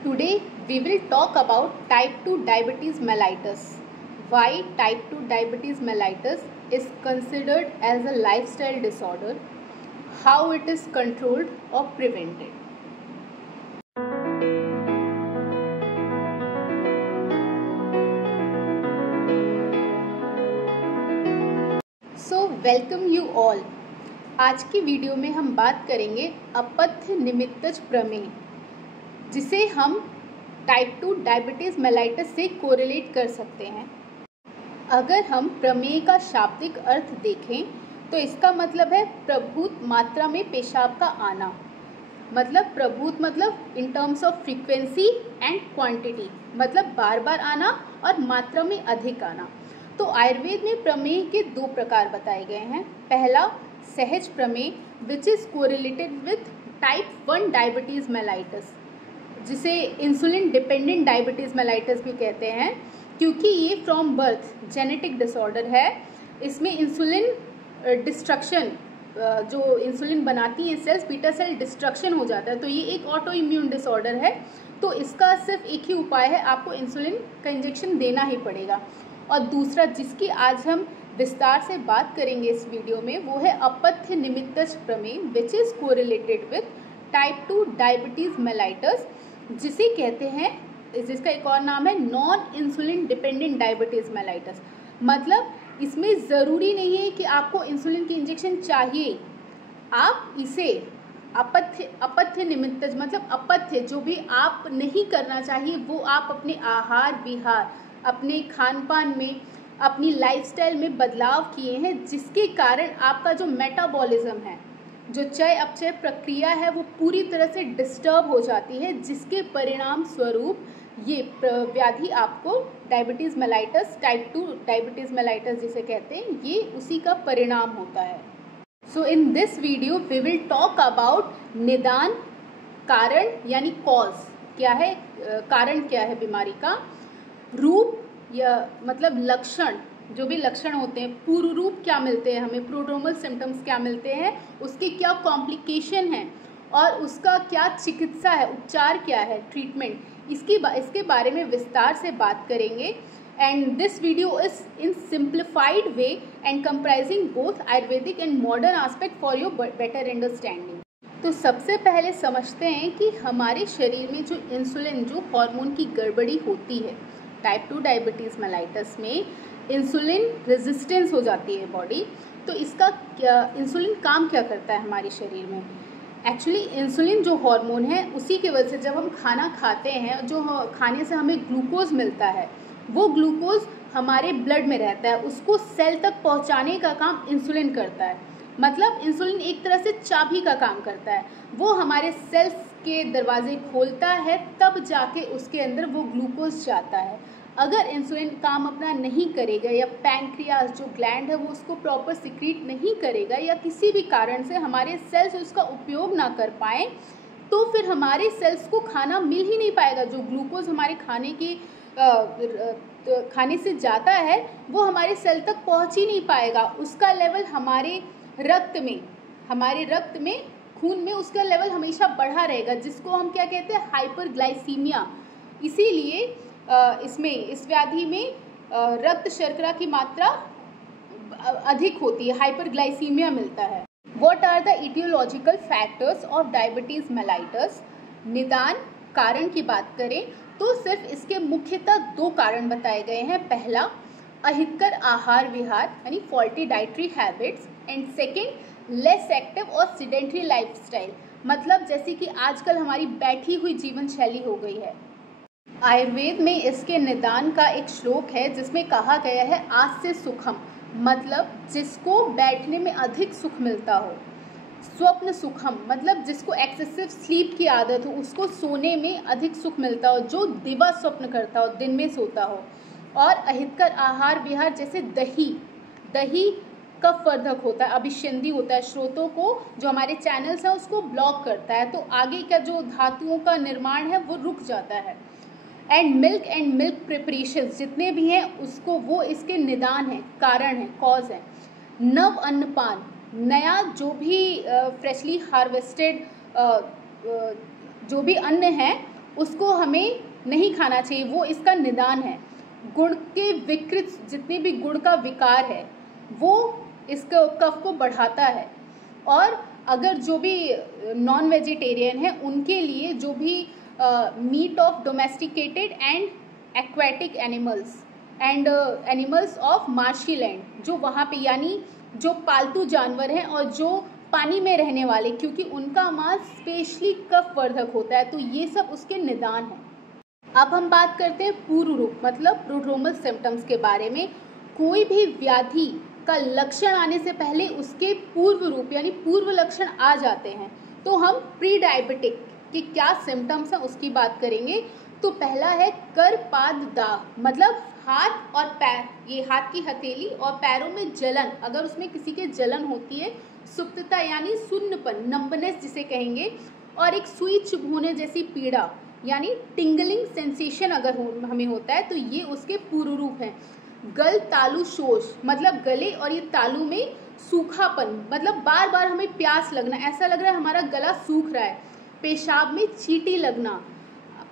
Today we will talk about type 2 diabetes mellitus. Why type 2 diabetes mellitus is considered as a lifestyle disorder, how it is controlled or prevented. So welcome you all. आज की video में हम बात करेंगे अपथ्य निमित्तज प्रमेय, जिसे हम type 2 diabetes mellitus से कोरिलेट कर सकते हैं। अगर हम प्रमेय का शाब्दिक अर्थ देखें तो इसका मतलब है प्रभूत मात्रा में पेशाब का आना। मतलब प्रभूत मतलब in terms of frequency and quantity, मतलब बार बार आना और मात्रा में अधिक आना। तो आयुर्वेद में प्रमेय के दो प्रकार बताए गए हैं। पहला सहज प्रमेय which is correlated with type 1 diabetes mellitus, जिसे इंसुलिन डिपेंडेंट डायबिटीज़ मेलाइटस भी कहते हैं, क्योंकि ये फ्रॉम बर्थ जेनेटिक डिसऑर्डर है। इसमें इंसुलिन डिस्ट्रक्शन, जो इंसुलिन बनाती हैं सेल्स, बीटा सेल डिस्ट्रक्शन हो जाता है। तो ये एक ऑटो इम्यून डिसऑर्डर है। तो इसका सिर्फ एक ही उपाय है, आपको इंसुलिन का इंजेक्शन देना ही पड़ेगा। और दूसरा जिसकी आज हम विस्तार से बात करेंगे इस वीडियो में, वो है अपथ्य निमित्तज प्रमेय which is correlated with type 2 diabetes mellitus, जिसे कहते हैं, जिसका एक और नाम है non insulin dependent diabetes mellitus. मतलब इसमें ज़रूरी नहीं है कि आपको इंसुलिन की इंजेक्शन चाहिए, आप इसे अपथ्य निमित्तज मतलब अपथ्य जो भी आप नहीं करना चाहिए वो आप अपने आहार विहार, अपने खान पान में, अपनी लाइफस्टाइल में बदलाव किए हैं, जिसके कारण आपका जो मेटाबॉलिज्म है, जो चय अपचय प्रक्रिया है, वो पूरी तरह से डिस्टर्ब हो जाती है, जिसके परिणाम स्वरूप ये व्याधि आपको diabetes mellitus, type 2 diabetes mellitus जिसे कहते हैं, ये उसी का परिणाम होता है। So in this video we will talk about निदान, कारण यानी कॉज क्या है, कारण क्या है बीमारी का, रूप या मतलब लक्षण, जो भी लक्षण होते हैं, पूर्व रूप क्या मिलते हैं हमें, प्रोड्रोमल सिम्टम्स क्या मिलते हैं, उसके क्या कॉम्प्लिकेशन हैं और उसका क्या चिकित्सा है, उपचार क्या है, ट्रीटमेंट, इसके बारे में विस्तार से बात करेंगे। And this video is in simplified way and comprising both Ayurvedic and modern aspect for your better understanding. तो सबसे पहले समझते हैं कि हमारे शरीर में जो इंसुलिन, जो हार्मोन की गड़बड़ी होती है, टाइप 2 डायबिटीज़ मेलाइटस में इंसुलिन रेजिस्टेंस हो जाती है बॉडी। तो इसका क्या, इंसुलिन काम क्या करता है हमारे शरीर में? एक्चुअली इंसुलिन जो हार्मोन है, उसी की वजह से जब हम खाना खाते हैं, जो खाने से हमें ग्लूकोज मिलता है, वो ग्लूकोज हमारे ब्लड में रहता है, उसको सेल तक पहुंचाने का काम इंसुलिन करता है। मतलब इंसुलिन एक तरह से चाबी का काम करता है, वो हमारे सेल्स के दरवाजे खोलता है, तब जाके उसके अंदर वो ग्लूकोज जाता है। अगर इंसुलिन काम अपना नहीं करेगा या पैंक्रियास जो ग्लैंड है वो उसको प्रॉपर सिक्रीट नहीं करेगा, या किसी भी कारण से हमारे सेल्स उसका उपयोग ना कर पाए, तो फिर हमारे सेल्स को खाना मिल ही नहीं पाएगा। जो ग्लूकोज हमारे खाने से जाता है वो हमारे सेल तक पहुंच ही नहीं पाएगा। उसका लेवल हमारे रक्त में खून में उसका लेवल हमेशा बढ़ा रहेगा, जिसको हम क्या कहते हैं, हाइपरग्लाइसीमिया। इसीलिए इस व्याधि में रक्त शर्करा की मात्रा अधिक होती है, हाइपरग्लाइसीमिया मिलता है। What are the aetiological factors of diabetes mellitus? निदान, कारण की बात करें तो सिर्फ इसके मुख्यतः दो कारण बताए गए हैं। पहला, अहितकर आहार विहार यानी faulty dietary habits, and second, less active और सिडेंटरी लाइफस्टाइल, मतलब जैसे कि आजकल हमारी बैठी हुई जीवन शैली हो गई है। आयुर्वेद में इसके निदान का एक श्लोक है जिसमें कहा गया है, आस्य सुखम, मतलब जिसको बैठने में अधिक सुख मिलता हो। स्वप्न सुखम, मतलब जिसको एक्सेसिव स्लीप की आदत हो, उसको सोने में अधिक सुख मिलता हो, जो दिवा स्वप्न करता हो, दिन में सोता हो। और अहितकर आहार विहार, जैसे दही कफवर्धक होता है, अभिसंधि होता है, स्रोतों को, जो हमारे चैनल्स हैं उसको ब्लॉक करता है, तो आगे का जो धातुओं का निर्माण है वो रुक जाता है। एंड मिल्क प्रिपरेशन जितने भी हैं उसको, वो इसके निदान है, कारण है, कॉज है। नव अन्नपान, नया जो भी फ्रेशली हार्वेस्टेड जो भी अन्न है उसको हमें नहीं खाना चाहिए, वो इसका निदान है। गुड़ के विकृत जितने भी गुड़ का विकार है वो इसका कफ को बढ़ाता है। और अगर जो भी नॉन वेजिटेरियन है उनके लिए जो भी meat of domesticated and aquatic animals and animals of marshy land, जो वहाँ पे यानी जो पालतू जानवर हैं और जो पानी में रहने वाले, क्योंकि उनका मांस स्पेशली कफ वर्धक होता है, तो ये सब उसके निदान हैं। अब हम बात करते हैं पूर्व रूप मतलब प्रोड्रोमल सिम्टम्स के बारे में। कोई भी व्याधि का लक्षण आने से पहले उसके पूर्व रूप यानी पूर्व लक्षण आ जाते हैं, तो हम प्री डायबिटिक के क्या सिम्टम्स हैं उसकी बात करेंगे। तो पहला है कर पाद दाह, मतलब हाथ और पैर, ये हाथ की हथेली और पैरों में जलन, अगर उसमें किसी के जलन होती है, सुप्तता यानी शून्यपन, नंबनेस जिसे कहेंगे, और एक सुई चुभोने जैसी पीड़ा यानी टिंगलिंग सेंसेशन अगर हमें होता है, तो ये उसके पूर्व रूप हैं। गल तालु शोष, मतलब गले और ये तालु में सूखापन, मतलब बार बार हमें प्यास लगना, ऐसा लग रहा है हमारा गला सूख रहा है। पेशाब में चींटी लगना,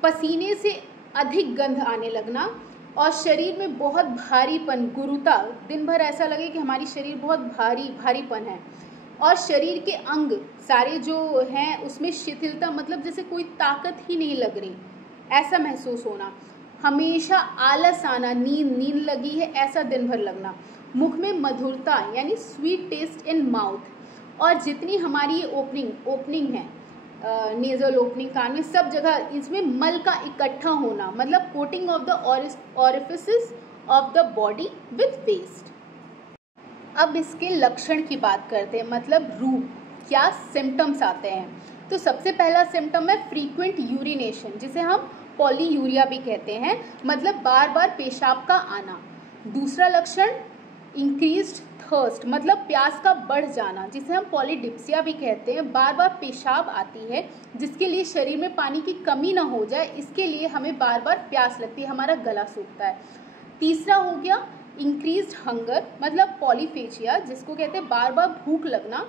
पसीने से अधिक गंध आने लगना, और शरीर में बहुत भारीपन, गुरुता, दिन भर ऐसा लगे कि हमारी शरीर बहुत भारीपन है। और शरीर के अंग सारे जो हैं उसमें शिथिलता, मतलब जैसे कोई ताकत ही नहीं लग रही, ऐसा महसूस होना। हमेशा आलस आना, नींद लगी है ऐसा दिन भर लगना। मुख में मधुरता यानी स्वीट टेस्ट इन माउथ, और जितनी हमारी ये ओपनिंग है, नेजल ओपनिंग, कान में, सब जगह इसमें मल का इकट्ठा होना, मतलब coating of the orifices of the body with waste. अब इसके लक्षण की बात करते हैं, मतलब रूप, क्या सिम्टम्स आते हैं। तो सबसे पहला सिम्टम है फ्रीक्वेंट यूरिनेशन, जिसे हम पॉलीयूरिया भी कहते हैं, मतलब बार बार पेशाब का आना। दूसरा लक्षण इंक्रीज्ड थर्स्ट, मतलब प्यास का बढ़ जाना, जिसे हम पॉलीडिप्सिया भी कहते हैं। बार बार पेशाब आती है, जिसके लिए शरीर में पानी की कमी ना हो जाए, इसके लिए हमें बार बार प्यास लगती है, हमारा गला सूखता है। तीसरा हो गया इंक्रीज्ड हंगर, मतलब पॉलीफेजिया, जिसको कहते हैं बार बार भूख लगना।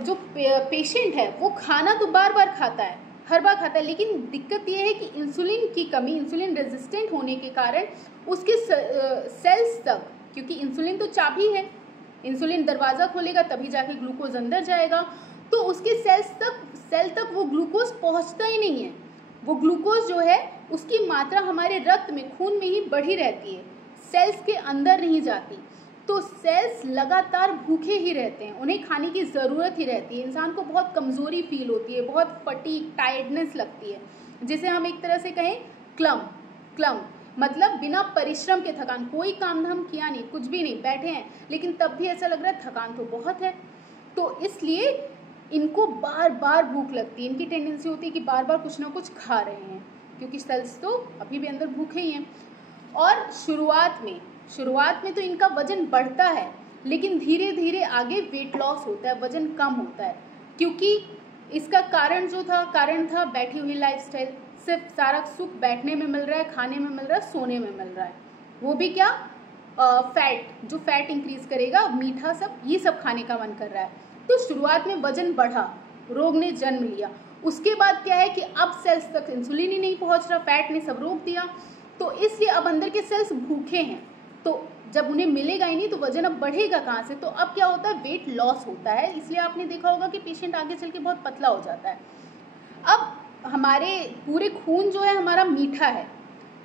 जो पेशेंट है वो खाना तो बार बार खाता है, हर बार खाता है, लेकिन दिक्कत ये है कि इंसुलिन की कमी, इंसुलिन रेजिस्टेंट होने के कारण उसके सेल्स तक, क्योंकि इंसुलिन तो चाबी है, इंसुलिन दरवाज़ा खोलेगा तभी जाके ग्लूकोज अंदर जाएगा, तो उसके सेल तक वो ग्लूकोज पहुंचता ही नहीं है। वो ग्लूकोज जो है उसकी मात्रा हमारे रक्त में, खून में ही बढ़ी रहती है, सेल्स के अंदर नहीं जाती। तो सेल्स लगातार भूखे ही रहते हैं, उन्हें खाने की ज़रूरत ही रहती है। इंसान को बहुत कमज़ोरी फील होती है, बहुत फटीग, टायर्डनेस लगती है, जिसे हम एक तरह से कहें क्लम, मतलब बिना परिश्रम के थकान, कोई काम धाम किया नहीं, कुछ भी नहीं, बैठे हैं, लेकिन तब भी ऐसा लग रहा है थकान तो बहुत है। तो इसलिए इनको बार बार भूख लगती है, इनकी टेंडेंसी होती है कि बार बार कुछ ना कुछ खा रहे हैं, क्योंकि सेल्स तो अभी भी अंदर भूखे ही हैं। और शुरुआत में तो इनका वजन बढ़ता है, लेकिन धीरे धीरे आगे वेट लॉस होता है, वजन कम होता है, क्योंकि इसका कारण था बैठी हुई लाइफस्टाइल। सिर्फ सारा सुख बैठने में मिल रहा है, खाने में मिल रहा है, सोने में मिल रहा है, वो भी क्या, फैट, जो फैट इंक्रीज करेगा, मीठा, सब ये सब खाने का मन कर रहा है। तो शुरुआत में वजन बढ़ा, रोग ने जन्म लिया। उसके बाद क्या है कि अब सेल्स तक इंसुलिन ही नहीं पहुंच रहा, फैट ने सब रोक दिया, तो इसलिए अब अंदर के सेल्स भूखे हैं, तो जब उन्हें मिलेगा ही नहीं तो वजन अब बढ़ेगा कहाँ से। तो अब क्या होता है, वेट लॉस होता है, इसलिए आपने देखा होगा कि पेशेंट आगे चल के बहुत पतला हो जाता है। अब हमारे पूरे खून जो है हमारा मीठा है,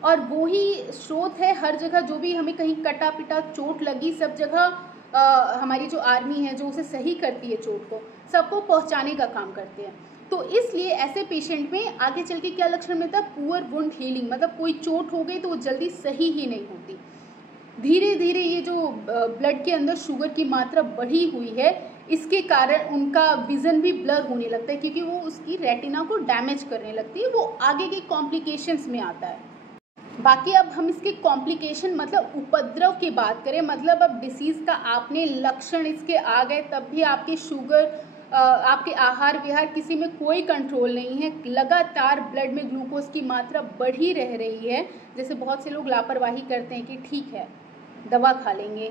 और वो ही स्रोत है हर जगह, जो भी हमें कहीं कटा पिटा चोट लगी, सब जगह हमारी जो आर्मी है जो उसे सही करती है, चोट को सबको पहुंचाने का काम करते हैं। तो इसलिए ऐसे पेशेंट में आगे चल के क्या लक्षण मिलता है, पुअर वुंड हीलिंग, मतलब कोई चोट हो गई तो वो जल्दी सही ही नहीं होती। धीरे धीरे ये जो ब्लड के अंदर शुगर की मात्रा बढ़ी हुई है, इसके कारण उनका विजन भी ब्लर होने लगता है, क्योंकि वो उसकी रेटिना को डैमेज करने लगती है, वो आगे के कॉम्प्लिकेशंस में आता है। बाकी अब हम इसके कॉम्प्लिकेशन मतलब उपद्रव की बात करें, मतलब अब डिसीज़ का आपने लक्षण इसके आ गए, तब भी आपकी शुगर, आपके आहार विहार किसी में कोई कंट्रोल नहीं है, लगातार ब्लड में ग्लूकोज की मात्रा बढ़ी रह रही है। जैसे बहुत से लोग लापरवाही करते हैं कि ठीक है दवा खा लेंगे,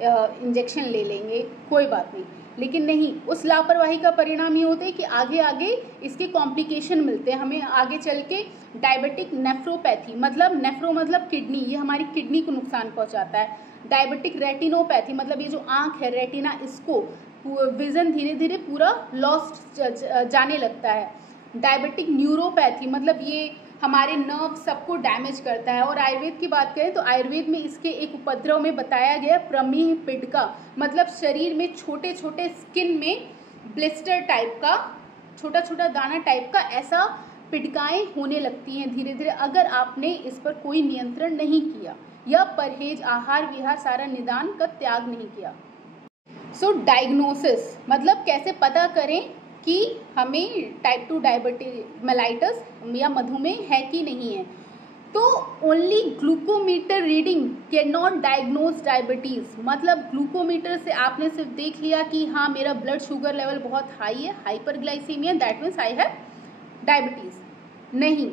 इंजेक्शन ले लेंगे, कोई बात नहीं, लेकिन नहीं, उस लापरवाही का परिणाम ये होता है कि आगे आगे इसके कॉम्प्लिकेशन मिलते हैं हमें आगे चल के। डायबिटिक नेफ्रोपैथी, मतलब नेफ्रो मतलब किडनी, ये हमारी किडनी को नुकसान पहुंचाता है। डायबिटिक रेटिनोपैथी, मतलब ये जो आँख है रेटिना, इसको विजन धीरे धीरे पूरा लॉस्ट जाने लगता है। डायबिटिक न्यूरोपैथी, मतलब ये हमारे नर्व सबको डैमेज करता है। और आयुर्वेद की बात करें तो आयुर्वेद में इसके एक उपद्रव में बताया गया प्रमेह पिडका, मतलब शरीर में छोटे छोटे स्किन में ब्लिस्टर टाइप का, छोटा छोटा दाना टाइप का ऐसा पिडकाएं होने लगती हैं धीरे धीरे, अगर आपने इस पर कोई नियंत्रण नहीं किया या परहेज, आहार विहार, सारा निदान का त्याग नहीं किया। सो डायग्नोसिस, मतलब कैसे पता करें कि हमें टाइप 2 डायबिटीज मेलाइटस या मधुमेह है कि नहीं है। तो only glucometer reading can not diagnose diabetes, मतलब ग्लूकोमीटर से आपने सिर्फ देख लिया कि हाँ मेरा ब्लड शुगर लेवल बहुत हाई है, hyperglycaemia, that means I have diabetes. नहीं,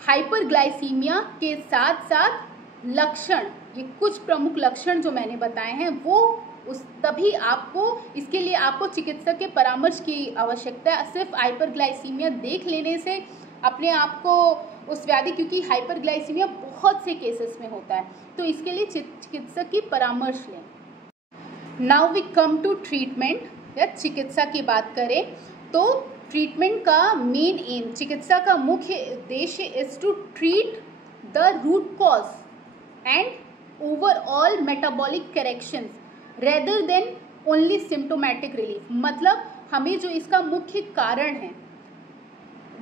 हाइपरग्लाइसीमिया के साथ साथ लक्षण, ये कुछ प्रमुख लक्षण जो मैंने बताए हैं वो तभी आपको, इसके लिए आपको चिकित्सक के परामर्श की आवश्यकता है। सिर्फ हाइपरग्लाइसीमिया देख लेने से अपने आप को उस व्याधि, क्योंकि हाइपरग्लाइसीमिया बहुत से केसेस में होता है, तो इसके लिए चिकित्सक की परामर्श लें। Now we come to treatment या चिकित्सा की बात करें तो ट्रीटमेंट का मेन एम, चिकित्सा का मुख्य उद्देश्य is to treat the root cause and overall metabolic corrections rather than only symptomatic relief, मतलब हमें जो इसका मुख्य कारण है,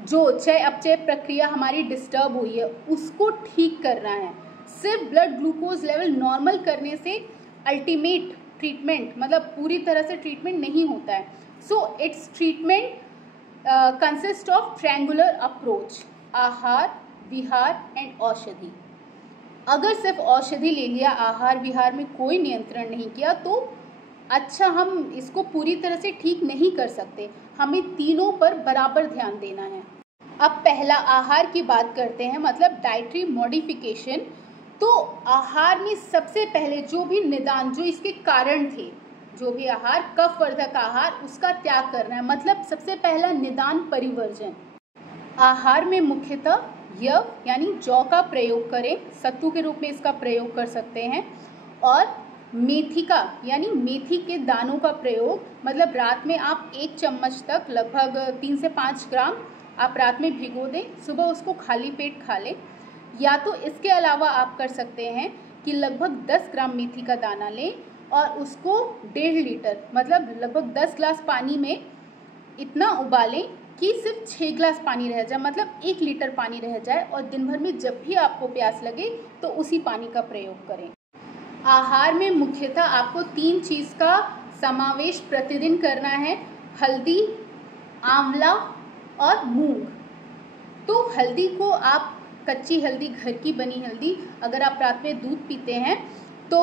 जो चय अपचय प्रक्रिया हमारी डिस्टर्ब हुई है, उसको ठीक करना है। सिर्फ ब्लड ग्लूकोज लेवल नॉर्मल करने से अल्टीमेट ट्रीटमेंट, मतलब पूरी तरह से ट्रीटमेंट नहीं होता है। So it's treatment consist of triangular approach, आहार विहार एंड औषधि। अगर सिर्फ औषधि ले लिया, आहार विहार में कोई नियंत्रण नहीं किया, तो अच्छा हम इसको पूरी तरह से ठीक नहीं कर सकते, हमें तीनों पर बराबर ध्यान देना है। अब पहला आहार की बात करते हैं, मतलब डाइटरी मॉडिफिकेशन। तो आहार में सबसे पहले जो भी निदान, जो इसके कारण थे, जो भी आहार, कफवर्धक आहार, उसका त्याग करना है, मतलब सबसे पहला निदान परिवर्जन। आहार में मुख्यतः यव यानी जौ का प्रयोग करें, सत्तू के रूप में इसका प्रयोग कर सकते हैं। और मेथी का यानी मेथी के दानों का प्रयोग, मतलब रात में आप 1 चम्मच तक, लगभग 3 से 5 ग्राम आप रात में भिगो दें, सुबह उसको खाली पेट खा लें। या तो इसके अलावा आप कर सकते हैं कि लगभग 10 ग्राम मेथी का दाना लें और उसको 1.5 लीटर, मतलब लगभग 10 ग्लास पानी में इतना उबालें कि सिर्फ 6 ग्लास पानी रह जाए, मतलब 1 लीटर पानी रह जाए, और दिन भर में जब भी आपको प्यास लगे तो उसी पानी का प्रयोग करें। आहार में मुख्यतः आपको 3 चीज़ का समावेश प्रतिदिन करना है, हल्दी, आंवला और मूंग। तो हल्दी को आप, कच्ची हल्दी, घर की बनी हल्दी, अगर आप रात में दूध पीते हैं तो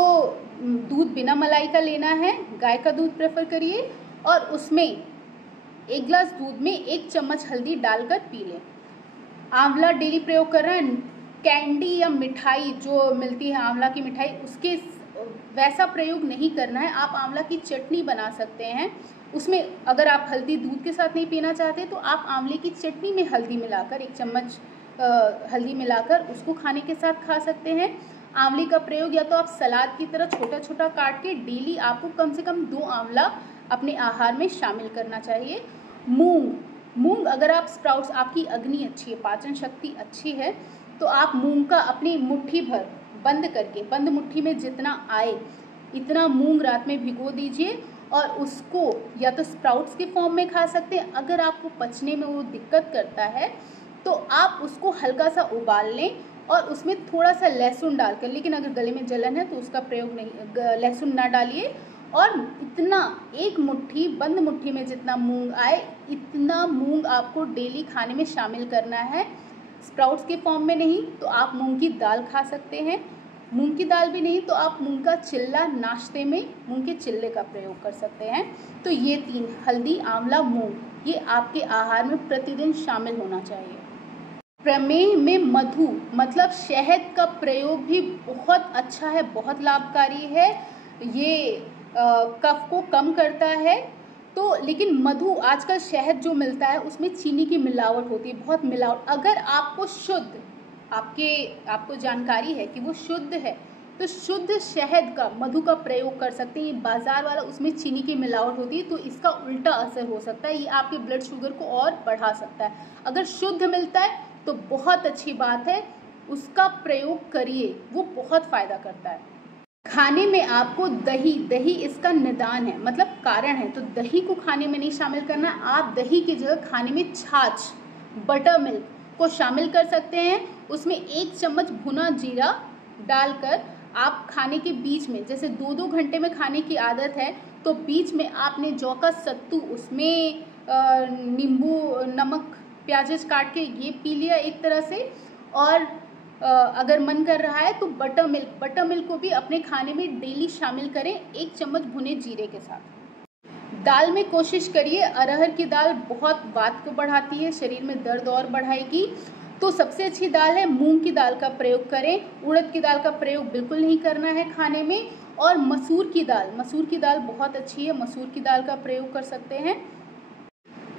दूध बिना मलाई का लेना है, गाय का दूध प्रेफर करिए, और उसमें 1 गिलास दूध में 1 चम्मच हल्दी डालकर पी लें। आंवला डेली प्रयोग कर रहे हैं, कैंडी या मिठाई जो मिलती है आंवला की मिठाई, उसके वैसा प्रयोग नहीं करना है। आप आंवला की चटनी बना सकते हैं, उसमें अगर आप हल्दी दूध के साथ नहीं पीना चाहते तो आप आंवले की चटनी में हल्दी मिलाकर, 1 चम्मच हल्दी मिलाकर उसको खाने के साथ खा सकते हैं। आंवले का प्रयोग या तो आप सलाद की तरह छोटा छोटा काट के, डेली आपको कम से कम 2 आंवला अपने आहार में शामिल करना चाहिए। मूंग, अगर आप स्प्राउट्स, आपकी अग्नि अच्छी है, पाचन शक्ति अच्छी है, तो आप मूंग का अपनी मुट्ठी भर बंद करके, बंद मुट्ठी में जितना आए इतना मूंग रात में भिगो दीजिए और उसको या तो स्प्राउट्स के फॉर्म में खा सकते हैं। अगर आपको पचने में वो दिक्कत करता है तो आप उसको हल्का सा उबाल लें और उसमें थोड़ा सा लहसुन डालकर, लेकिन अगर गले में जलन है तो उसका प्रयोग नहीं, लहसुन ना डालिए। और इतना 1 मुट्ठी, बंद मुट्ठी में जितना मूंग आए इतना मूंग आपको डेली खाने में शामिल करना है। स्प्राउट्स के फॉर्म में नहीं तो आप मूंग की दाल खा सकते हैं, मूंग की दाल भी नहीं तो आप मूंग का चिल्ला, नाश्ते में मूंग के चिल्ले का प्रयोग कर सकते हैं। तो ये 3, हल्दी, आंवला, मूंग, ये आपके आहार में प्रतिदिन शामिल होना चाहिए। प्रमेह में मधु मतलब शहद का प्रयोग भी बहुत अच्छा है, बहुत लाभकारी है। ये कफ को कम करता है। तो लेकिन मधु, आजकल शहद जो मिलता है उसमें चीनी की मिलावट होती है, बहुत मिलावट। अगर आपको शुद्ध, आपको जानकारी है कि वो शुद्ध है, तो शुद्ध शहद का, मधु का प्रयोग कर सकते हैं। ये बाजार वाला, उसमें चीनी की मिलावट होती है, तो इसका उल्टा असर हो सकता है, ये आपके ब्लड शुगर को और बढ़ा सकता है। अगर शुद्ध मिलता है तो बहुत अच्छी बात है, उसका प्रयोग करिए, वो बहुत फायदा करता है। खाने में आपको दही इसका निदान है, मतलब कारण है, तो दही को खाने में नहीं शामिल करना। आप दही की जगह खाने में छाछ, बटर मिल्क को शामिल कर सकते हैं। उसमें 1 चम्मच भुना जीरा डालकर आप खाने के बीच में, जैसे 2-2 घंटे में खाने की आदत है, तो बीच में आपने जौ का सत्तू, उसमें नींबू, नमक, प्याज काट के ये पी लिया एक तरह से। और अगर मन कर रहा है तो बटर मिल्क को भी अपने खाने में डेली शामिल करें, 1 चम्मच भुने जीरे के साथ। दाल में कोशिश करिए, अरहर की दाल बहुत वात को बढ़ाती है, शरीर में दर्द और बढ़ाएगी, तो सबसे अच्छी दाल है मूंग की दाल का प्रयोग करें। उड़द की दाल का प्रयोग बिल्कुल नहीं करना है खाने में। और मसूर की दाल बहुत अच्छी है, मसूर की दाल का प्रयोग कर सकते हैं।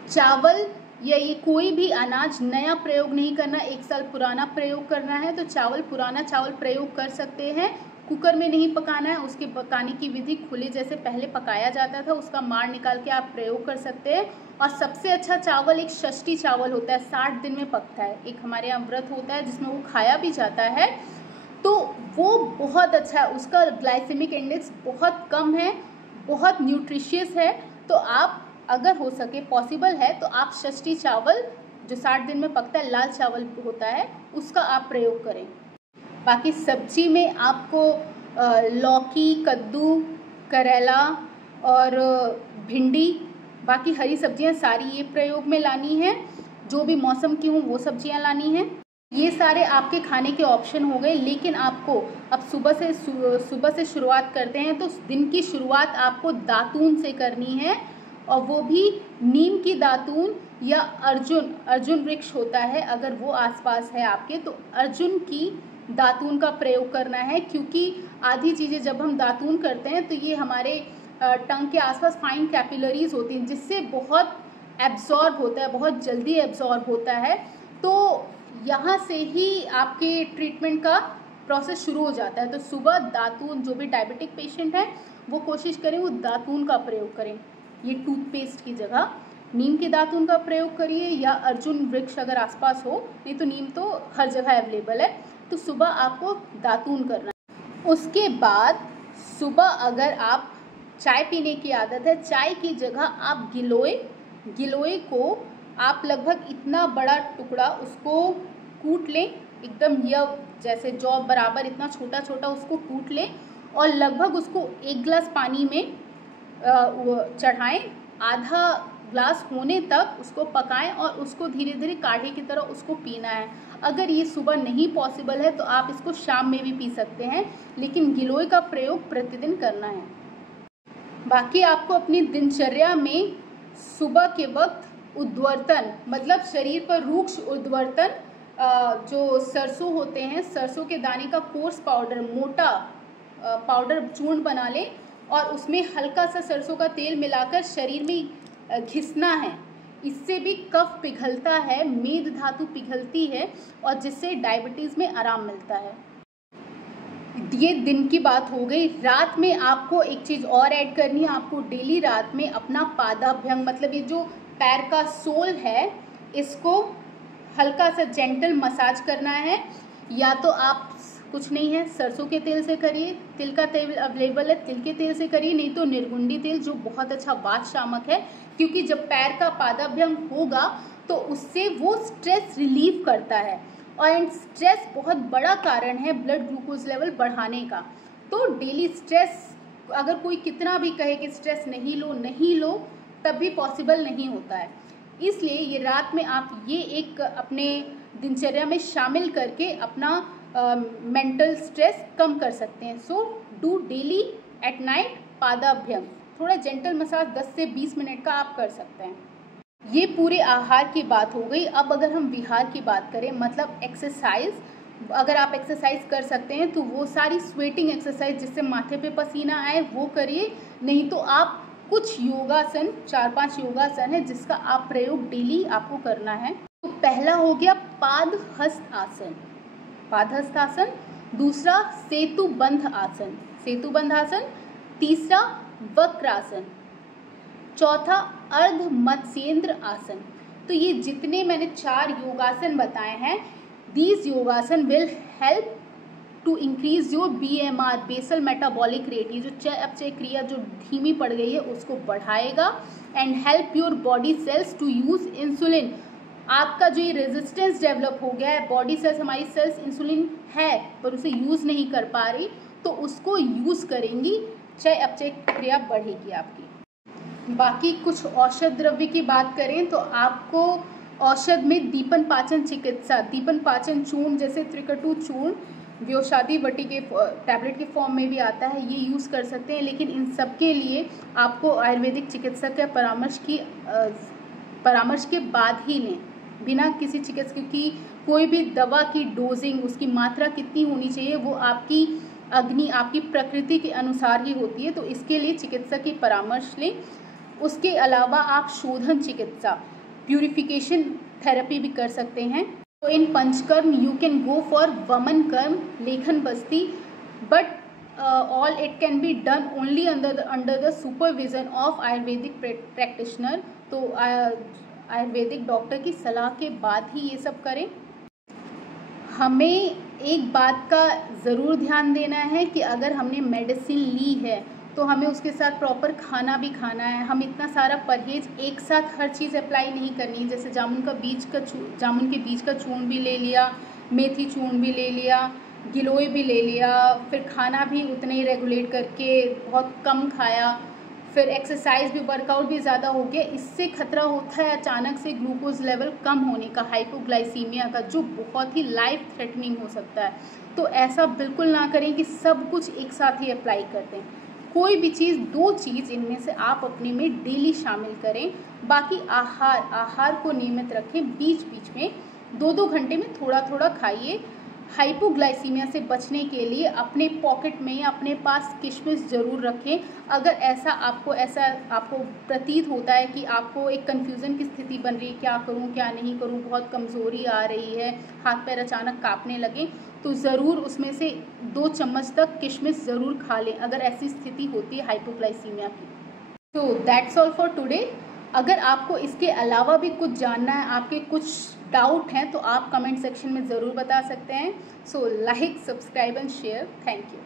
चावल या ये कोई भी अनाज नया प्रयोग नहीं करना, 1 साल पुराना प्रयोग करना है, तो पुराना चावल प्रयोग कर सकते हैं। कुकर में नहीं पकाना है, उसके पकाने की विधि खुले जैसे पहले पकाया जाता था, उसका माड़ निकाल के आप प्रयोग कर सकते हैं। और सबसे अच्छा चावल एक षष्ठी चावल होता है, 60 दिन में पकता है, एक हमारे यहाँ व्रत होता है जिसमें वो खाया भी जाता है, तो वो बहुत अच्छा है, उसका ग्लाइसेमिक इंडेक्स बहुत कम है, बहुत न्यूट्रिशियस है। तो आप अगर हो सके, पॉसिबल है, तो आप षष्ठी चावल जो 60 दिन में पकता है, लाल चावल होता है, उसका आप प्रयोग करें। बाकी सब्जी में आपको लौकी, कद्दू, करेला और भिंडी, बाकी हरी सब्जियां सारी ये प्रयोग में लानी है, जो भी मौसम की हों वो सब्जियां लानी हैं। ये सारे आपके खाने के ऑप्शन हो गए। लेकिन आपको अब सुबह से शुरुआत करते हैं, तो दिन की शुरुआत आपको दातून से करनी है, और वो भी नीम की दातून या अर्जुन वृक्ष होता है, अगर वो आसपास है आपके, तो अर्जुन की दातून का प्रयोग करना है। क्योंकि आधी चीज़ें जब हम दातून करते हैं तो ये हमारे टंग के आसपास फाइन कैपिलरीज होती हैं, जिससे बहुत एब्जॉर्ब होता है, बहुत जल्दी एब्जॉर्ब होता है। तो यहाँ से ही आपके ट्रीटमेंट का प्रोसेस शुरू हो जाता है। तो सुबह दातून, जो भी डायबिटिक पेशेंट है वो कोशिश करें वो दातून का प्रयोग करें, ये टूथपेस्ट की जगह नीम के दातून का प्रयोग करिए, या अर्जुन वृक्ष अगर आसपास हो, नहीं तो नीम तो हर जगह अवेलेबल है, तो सुबह आपको दातून करना है। उसके बाद सुबह अगर आप चाय पीने की आदत है, चाय की जगह आप गिलोय को आप लगभग इतना बड़ा टुकड़ा उसको कूट लें, एकदम यह जैसे जौ बराबर इतना छोटा छोटा उसको कूट लें, और लगभग उसको 1 गिलास पानी में चढ़ाएं, आधा ग्लास होने तक उसको पकाएं, और उसको धीरे धीरे काढ़े की तरह उसको पीना है। अगर ये सुबह नहीं पॉसिबल है तो आप इसको शाम में भी पी सकते हैं, लेकिन गिलोय का प्रयोग प्रतिदिन करना है। बाकी आपको अपनी दिनचर्या में सुबह के वक्त उद्वर्तन, मतलब शरीर पर रूक्ष उद्वर्तन, जो सरसों होते हैं, सरसों के दाने का कोर्स पाउडर, मोटा पाउडर चूर्ण बना लें, और उसमें हल्का सा सरसों का तेल मिलाकर शरीर में घिसना है। इससे भी कफ पिघलता है, मेद धातु पिघलती है, और जिससे डायबिटीज़ में आराम मिलता है। ये दिन की बात हो गई। रात में आपको एक चीज़ और ऐड करनी है, आपको डेली रात में अपना पादाभ्यंग, मतलब ये जो पैर का सोल है, इसको हल्का सा जेंटल मसाज करना है। या तो आप कुछ नहीं है, सरसों के तेल से करिए, तिल का तेल अवेलेबल है, तिल के तेल से करिए, नहीं तो निर्गुंडी तेल, जो बहुत अच्छा वात शामक है, क्योंकि जब पैर का पादाभ्यंग होगा तो उससे वो स्ट्रेस रिलीव करता है, और स्ट्रेस बहुत बड़ा कारण है ब्लड ग्लूकोज लेवल बढ़ाने का। तो डेली स्ट्रेस, अगर कोई कितना भी कहे कि स्ट्रेस नहीं लो, तब भी पॉसिबल नहीं होता है। इसलिए ये रात में आप ये एक अपने दिनचर्या में शामिल करके अपना मेंटल स्ट्रेस कम कर सकते हैं। So do daily at night पादाभ्यंग, थोड़ा जेंटल मसाज 10 से 20 मिनट का आप कर सकते हैं। ये पूरे आहार की बात हो गई। अब अगर हम विहार की बात करें, मतलब एक्सरसाइज, अगर आप एक्सरसाइज कर सकते हैं तो वो सारी स्वेटिंग एक्सरसाइज जिससे माथे पे पसीना आए वो करिए। नहीं तो आप कुछ योगासन, 4-5 योगासन है जिसका आप प्रयोग डेली आपको करना है। तो पहला हो गया पादहस्त आसन, पादहस्त आसन। दूसरा सेतुबंध आसन, सेतुबंध आसन। तीसरा वक्रासन। चौथा अर्ध मत्स्येंद्र आसन। तो ये जितने मैंने 4 योगासन बताए हैं, these yogasan will help to increase your BMR, basal metabolic rate. ये जो चयापचय क्रिया जो धीमी पड़ गई है उसको बढ़ाएगा। And help your body cells to use insulin. आपका जो ये रेजिस्टेंस डेवलप हो गया है, बॉडी सेल्स, हमारी सेल्स इंसुलिन है पर उसे यूज नहीं कर पा रही, तो उसको यूज करेंगी, चयापचय क्रिया बढ़ेगी आपकी। बाकी कुछ औषध द्रव्य की बात करें तो आपको औषध में दीपन पाचन चिकित्सा, दीपन पाचन चूर्ण जैसे त्रिकटु चूर्ण, व्योषादी वटी के टैबलेट के फॉर्म में भी आता है, ये यूज़ कर सकते हैं। लेकिन इन सब के लिए आपको आयुर्वेदिक चिकित्सक के परामर्श के बाद ही लें, बिना किसी चिकित्सक की। कोई भी दवा की डोजिंग, उसकी मात्रा कितनी होनी चाहिए वो आपकी अग्नि, आपकी प्रकृति के अनुसार ही होती है, तो इसके लिए चिकित्सक की परामर्श लें। उसके अलावा आप शोधन चिकित्सा, प्यूरिफिकेशन थेरेपी भी कर सकते हैं। तो in panchakarma you can go for vaman karma, lekhan basti, but all it can be done only under the supervision of ayurvedic practitioner. तो आयुर्वेदिक डॉक्टर की सलाह के बाद ही ये सब करें। हमें एक बात का ज़रूर ध्यान देना है कि अगर हमने मेडिसिन ली है तो हमें उसके साथ प्रॉपर खाना भी खाना है। हम इतना सारा परहेज एक साथ हर चीज़ अप्लाई नहीं करनी है। जैसे जामुन के बीज का चूर्ण भी ले लिया, मेथी चूर्ण भी ले लिया, गिलोय भी ले लिया, फिर खाना भी उतने ही रेगुलेट करके बहुत कम खाया, फिर एक्सरसाइज भी, वर्कआउट भी ज़्यादा हो गया। इससे खतरा होता है अचानक से ग्लूकोज लेवल कम होने का, हाइपोग्लाइसीमिया का, जो बहुत ही लाइफ थ्रेटनिंग हो सकता है। तो ऐसा बिल्कुल ना करें कि सब कुछ एक साथ ही अप्लाई करते हैं। कोई भी चीज़, 2 चीज़ इनमें से आप अपने में डेली शामिल करें। बाकी आहार को नियमित रखें, बीच बीच में 2-2 घंटे में थोड़ा थोड़ा खाइए। हाइपोग्लाइसीमिया से बचने के लिए अपने पॉकेट में या अपने पास किशमिश ज़रूर रखें। अगर ऐसा आपको प्रतीत होता है कि आपको एक कन्फ्यूज़न की स्थिति बन रही है, क्या करूं क्या नहीं करूं, बहुत कमज़ोरी आ रही है, हाथ पैर अचानक कांपने लगे, तो ज़रूर उसमें से 2 चम्मच तक किशमिश ज़रूर खा लें अगर ऐसी स्थिति होती है हाइपोग्लाइसीमिया की। तो दैट्स ऑल फॉर टुडे। अगर आपको इसके अलावा भी कुछ जानना है, आपके कुछ डाउट हैं, तो आप कमेंट सेक्शन में ज़रूर बता सकते हैं। So like, subscribe and share. Thank you.